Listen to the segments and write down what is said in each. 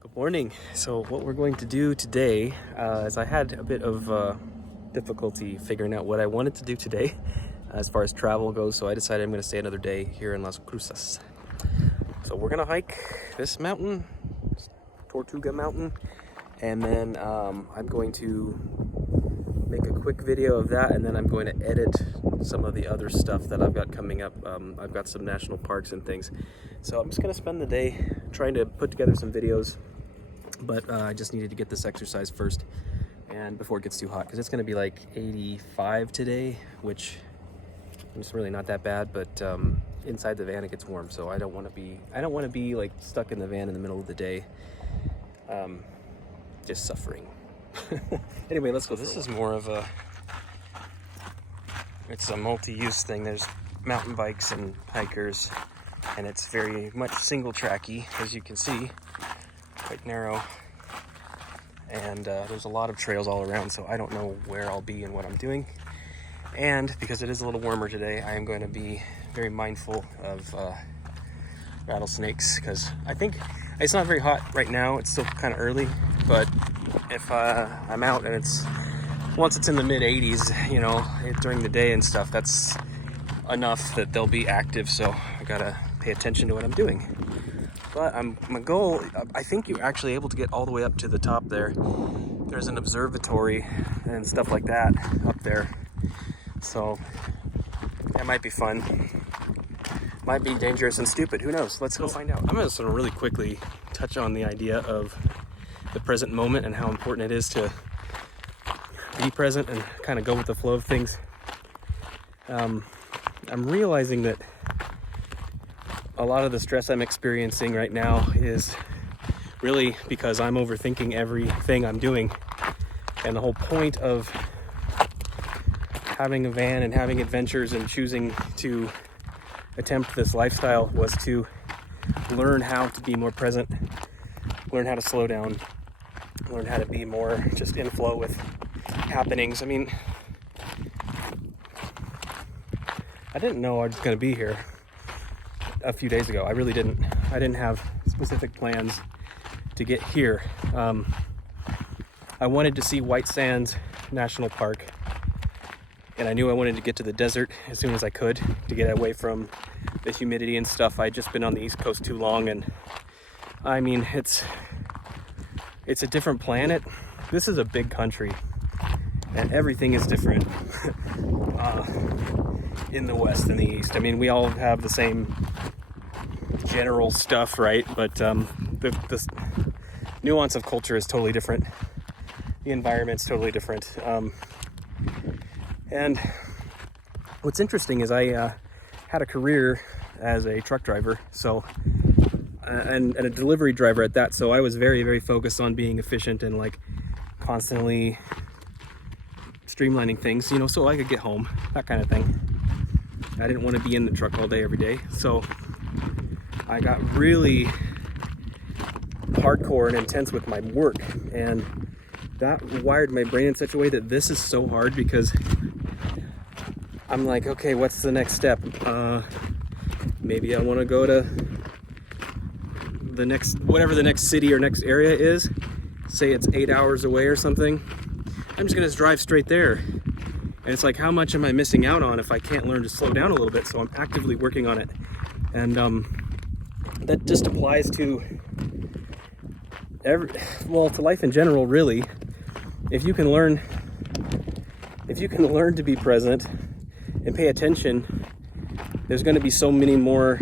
Good morning. So what we're going to do today is I had a bit of difficulty figuring out what I wanted to do today as far as travel goes, so I decided I'm going to stay another day here in Las Cruces. So we're going to hike this mountain, Tortuga Mountain, and then I'm going to make a quick video of that, and then I'm going to edit some of the other stuff that I've got coming up. I've got some national parks and things, so I'm just going to spend the day trying to put together some videos, but I just needed to get this exercise first and before it gets too hot, because it's going to be like 85 today, which is really not that bad, but inside the van it gets warm, so I don't want to be like stuck in the van in the middle of the day, just suffering. Anyway, let's go. This is more of it's a multi-use thing. There's mountain bikes and hikers, and it's very much single tracky, as you can see, quite narrow, and there's a lot of trails all around, so I don't know where I'll be and what I'm doing. And because it is a little warmer today, I am going to be very mindful of rattlesnakes, because I think it's not very hot right now. It's still kind of early, but if I'm out and once it's in the mid 80s, during the day and stuff, that's enough that they'll be active, so I gotta pay attention to what I'm doing. But my goal, I think you're actually able to get all the way up to the top there. There's an observatory and stuff like that up there, so that might be fun. Might be dangerous and stupid, who knows? Let's go find out. I'm just gonna really quickly touch on the idea of the present moment and how important it is to be present and kind of go with the flow of things. I'm realizing that a lot of the stress I'm experiencing right now is really because I'm overthinking everything I'm doing. And the whole point of having a van and having adventures and choosing to attempt this lifestyle was to learn how to be more present, learn how to slow down, learn how to be more just in flow with happenings. I mean, I didn't know I was going to be here a few days ago. I really didn't. I didn't have specific plans to get here. I wanted to see White Sands National Park, and I knew I wanted to get to the desert as soon as I could to get away from the humidity and stuff. I'd just been on the East Coast too long, and I mean, it's a different planet. This is a big country, and everything is different in the West and the East. I mean, we all have the same general stuff, right? But the nuance of culture is totally different. The environment's totally different. And what's interesting is I had a career as a truck driver, so and a delivery driver at that, so I was very, very focused on being efficient and like constantly streamlining things, so I could get home, that kind of thing. I didn't want to be in the truck all day every day, so I got really hardcore and intense with my work, and that wired my brain in such a way that this is so hard, because I'm like, okay, what's the next step? Maybe I want to go to whatever the next city or next area is. Say it's 8 hours away or something. I'm just gonna drive straight there. And it's like, how much am I missing out on if I can't learn to slow down a little bit? So I'm actively working on it. And that just applies to to life in general, really. If you can learn to be present and pay attention, there's going to be so many more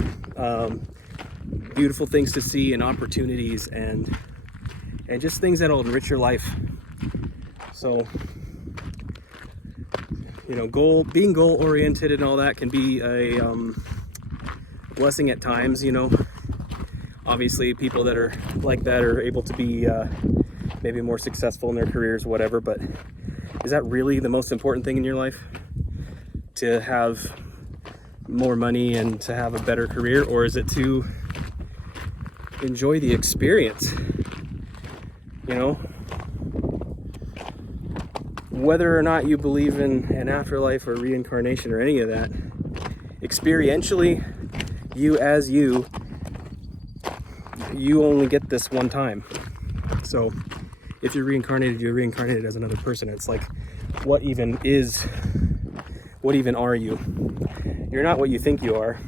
beautiful things to see and opportunities and just things that'll enrich your life. So, being goal oriented and all that can be a blessing at times. Obviously people that are like that are able to be maybe more successful in their careers, whatever, but is that really the most important thing in your life? To have more money and to have a better career, or is it to enjoy the experience? Whether or not you believe in an afterlife or reincarnation or any of that, experientially, you you only get this one time. So if you're reincarnated, you're reincarnated as another person. It's like, what even are you? You're not what you think you are.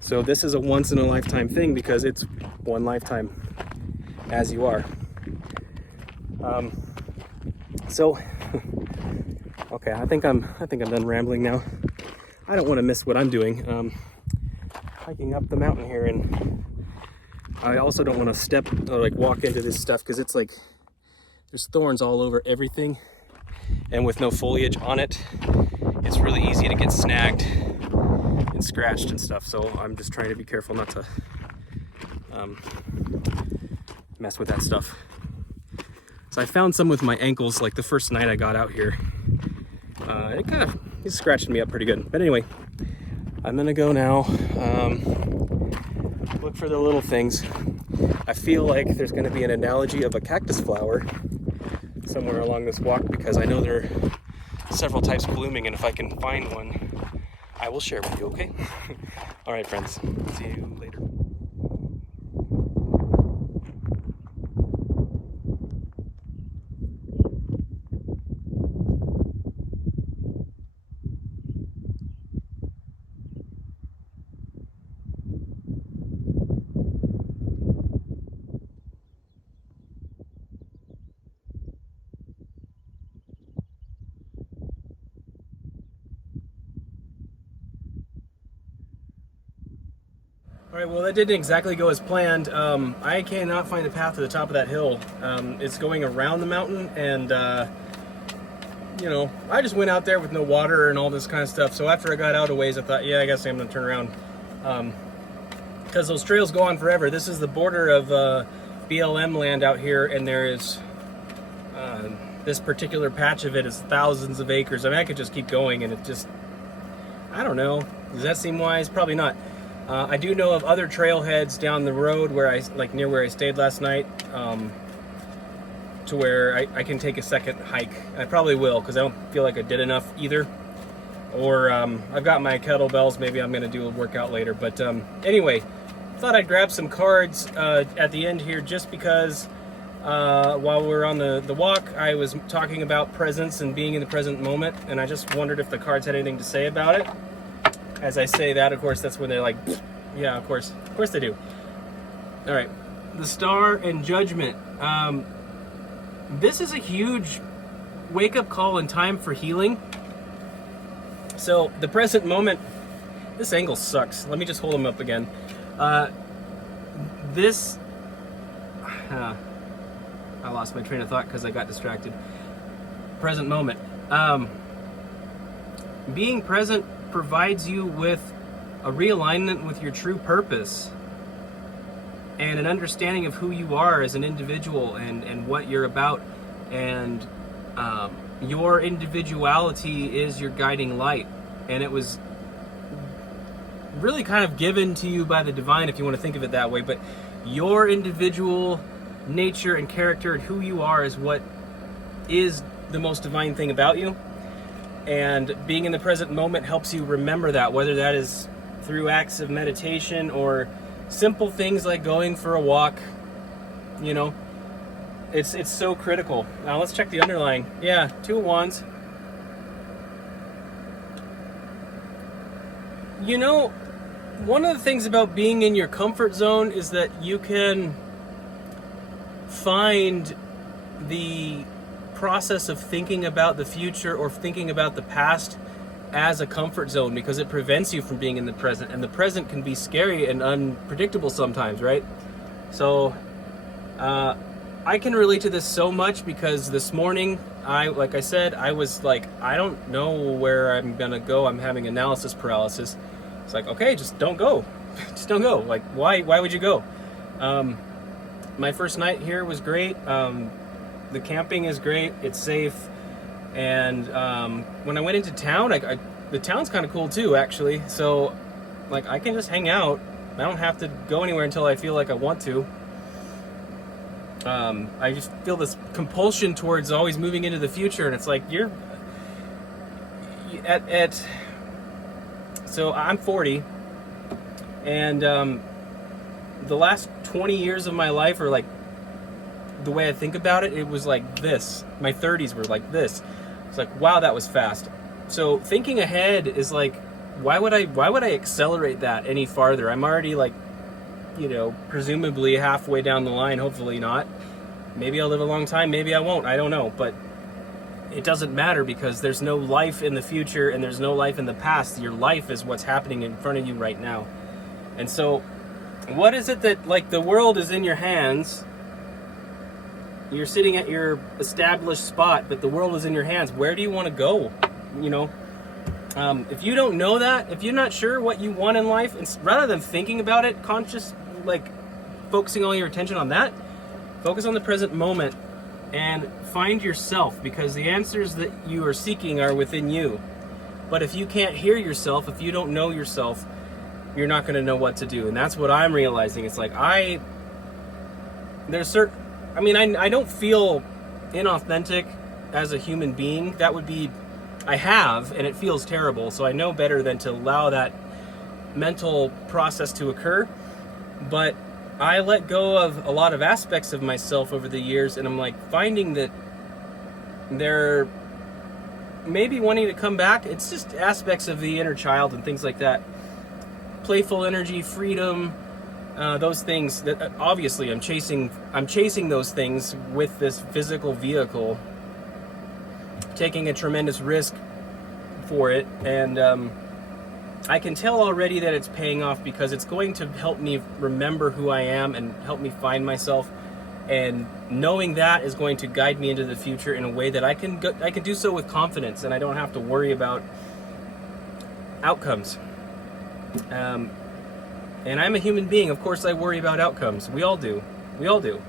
So this is a once in a lifetime thing because it's one lifetime as you are. Okay, I think I'm done rambling now. I don't want to miss what I'm doing. Hiking up the mountain here, and I also don't want to step or like walk into this stuff because it's like there's thorns all over everything, and with no foliage on it, it's really easy to get snagged and scratched and stuff. So I'm just trying to be careful not to mess with that stuff. So I found some with my ankles like the first night I got out here. It scratched me up pretty good. But anyway, I'm gonna go now. Look for the little things. I feel like there's gonna be an analogy of a cactus flower somewhere along this walk because I know there are several types blooming, and if I can find one, I will share with you, okay? All right, friends. See you later. All right, well, that didn't exactly go as planned. I cannot find the path to the top of that hill. It's going around the mountain, and I just went out there with no water and all this kind of stuff. So after I got out a ways, I thought, yeah, I guess I'm gonna turn around, because those trails go on forever. This is the border of BLM land out here, and there is this particular patch of it is thousands of acres. I mean, I could just keep going, and it just, I don't know. Does that seem wise? Probably not. I do know of other trailheads down the road where near where I stayed last night, to where I can take a second hike. I probably will, because I don't feel like I did enough either. Or I've got my kettlebells. Maybe I'm going to do a workout later. But anyway, thought I'd grab some cards at the end here, just because while we're on the walk, I was talking about presence and being in the present moment, and I just wondered if the cards had anything to say about it. As I say that, of course, that's when they're like, yeah, of course they do. All right, the Star and Judgment. This is a huge wake-up call and time for healing. So the present moment, this angle sucks. Let me just hold them up again. I lost my train of thought because I got distracted. Present moment. Being present provides you with a realignment with your true purpose and an understanding of who you are as an individual and what you're about, and your individuality is your guiding light, and it was really kind of given to you by the divine, if you want to think of it that way. But your individual nature and character and who you are is what is the most divine thing about you. And being in the present moment helps you remember that, whether that is through acts of meditation or simple things like going for a walk. It's so critical. Now let's check the underlying. Yeah, 2 of Wands. One of the things about being in your comfort zone is that you can find the process of thinking about the future or thinking about the past as a comfort zone, because it prevents you from being in the present, and the present can be scary and unpredictable sometimes, right? So I can relate to this so much, because this morning like I said, I was like, I don't know where I'm gonna go. I'm having analysis paralysis. It's like, okay, just don't go. Just don't go. Like, why would you go? My first night here was great. The camping is great. It's safe. And when I went into town, the town's kind of cool too, actually. So, like, I can just hang out. I don't have to go anywhere until I feel like I want to. I just feel this compulsion towards always moving into the future, and it's like so I'm 40, and the last 20 years of my life, or like the way I think about it, it was like this. My 30s were like this. It's like, wow, that was fast. So thinking ahead is like, why would I accelerate that any farther? I'm already like, you know, presumably halfway down the line, hopefully not. Maybe I'll live a long time, maybe I won't, I don't know, but it doesn't matter because there's no life in the future and there's no life in the past. Your life is what's happening in front of you right now. And so what is it that, like, the world is in your hands, you're sitting at your established spot, but the world is in your hands. Where do you want to go? You know, if you don't know that, if you're not sure what you want in life, rather than thinking about it, like focusing all your attention on that, focus on the present moment and find yourself, because the answers that you are seeking are within you. But if you can't hear yourself, if you don't know yourself, you're not going to know what to do. And that's what I'm realizing. It's like I don't feel inauthentic as a human being. That would be, I have, and it feels terrible. So I know better than to allow that mental process to occur. But I let go of a lot of aspects of myself over the years, and I'm like finding that they're maybe wanting to come back. It's just aspects of the inner child and things like that. Playful energy, freedom, those things that obviously I'm chasing those things with this physical vehicle, taking a tremendous risk for it, and I can tell already that it's paying off, because it's going to help me remember who I am and help me find myself, and knowing that is going to guide me into the future in a way that I can do so with confidence, and I don't have to worry about outcomes. And I'm a human being. Of course I worry about outcomes. We all do. You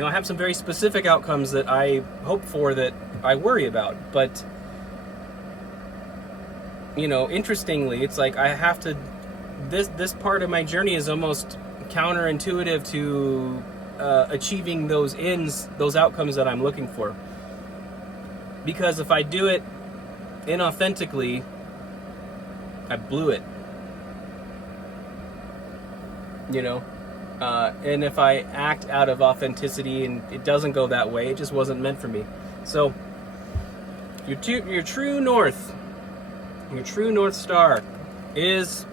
know, I have some very specific outcomes that I hope for, that I worry about, but you know, interestingly, it's like I have to, this part of my journey is almost counterintuitive to achieving those ends, those outcomes that I'm looking for. Because if I do it inauthentically, I blew it. You know? And if I act out of authenticity and it doesn't go that way, it just wasn't meant for me. So, your true north, your true North Star is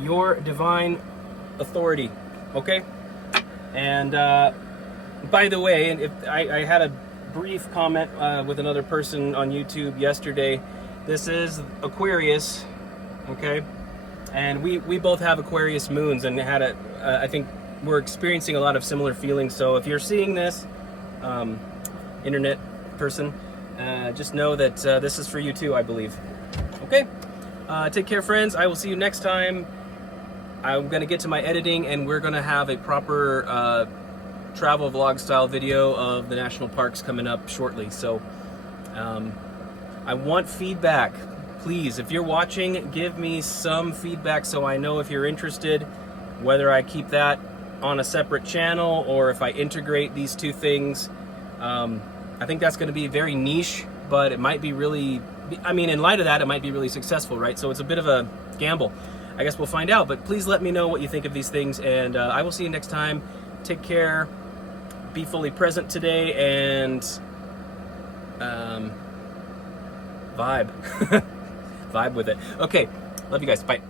your divine authority, okay? And by the way, if I had a brief comment with another person on YouTube yesterday. This is Aquarius, okay? And we both have Aquarius moons, and had I think we're experiencing a lot of similar feelings. So if you're seeing this, internet person, just know that this is for you too, I believe. Okay? Take care, friends. I will see you next time. I'm going to get to my editing, and we're going to have a proper travel vlog style video of the national parks coming up shortly. So I want feedback. Please, if you're watching, give me some feedback so I know if you're interested, whether I keep that on a separate channel or if I integrate these two things. I think that's going to be very niche, but it might be really, I mean, in light of that, it might be really successful, right? So it's a bit of a gamble. I guess we'll find out, but please let me know what you think of these things, and I will see you next time. Take care, be fully present today, and vibe. Vibe with it. Okay, love you guys, bye.